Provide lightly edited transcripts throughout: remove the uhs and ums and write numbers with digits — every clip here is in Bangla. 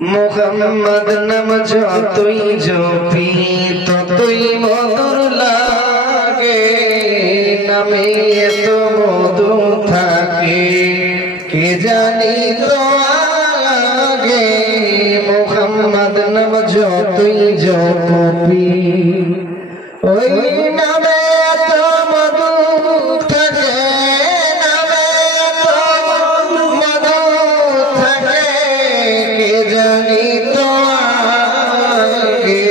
মুহাম্মদ নাম যতই জপি ততই মধুর লাগে, নামে এত মধু থাকে কে জানি তো আগে। মুহাম্মদ নাম যতই জপি ওই নামে এত মধু থাকে, নামে এত মধু থাকে কে জানি তো আগে।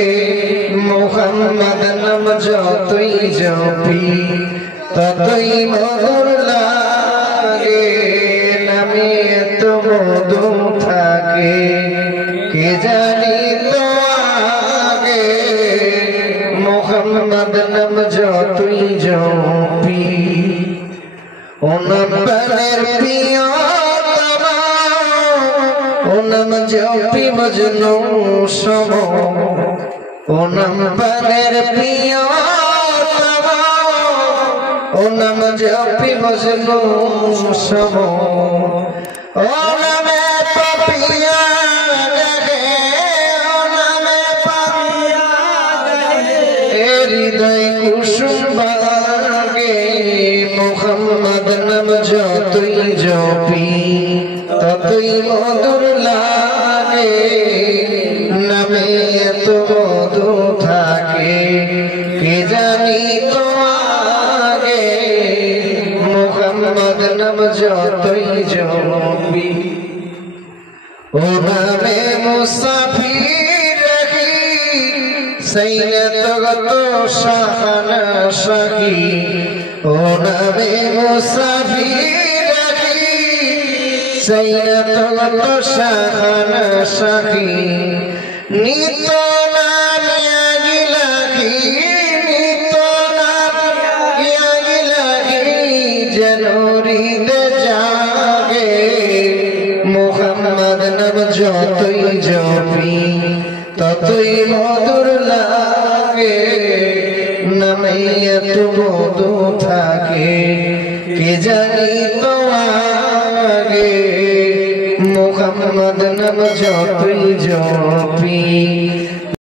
মুহাম্মদ নাম যতই জপি ততই মধুর লাগে, নামে এত মধু থাকে কে জানি তো আগে। মুহাম্মদ নাম যতই জপি ও নাম প্রাণের প্রিয়তম, ও নাম জপি মজনু সম, ও নাম প্রাণের প্রিয়তম, ও নাম জপি মজনু সম। ও নামে পাপিয়া জাগে, ও নামে পাপিয়া জাগে, হৃদয় কুসুম বাগে। মুহাম্মদ নাম যতই জপি ততই মধুর লাগে, নামে এত মধু থাকে কে জানি তো আগে। মুহাম্মদ নাম যতই জপি ও নামে মুসাফির রাখি, সৈয়দ গত শাহানা শাহী। ও নামে মুসাফির রাখি, সৈয়দ গত শাহানা শাহী। নিত নাম ইয়াগিলাহি, নিত নাম ইয়াগিলাহি, যেন হৃদে জাগে। মুহাম্মদ নাম যতই জপি ততই মধুর লাগে, নামে এত মধু থাকে কে জানি তো আগে। মুহাম্মদ নাম যতই জপি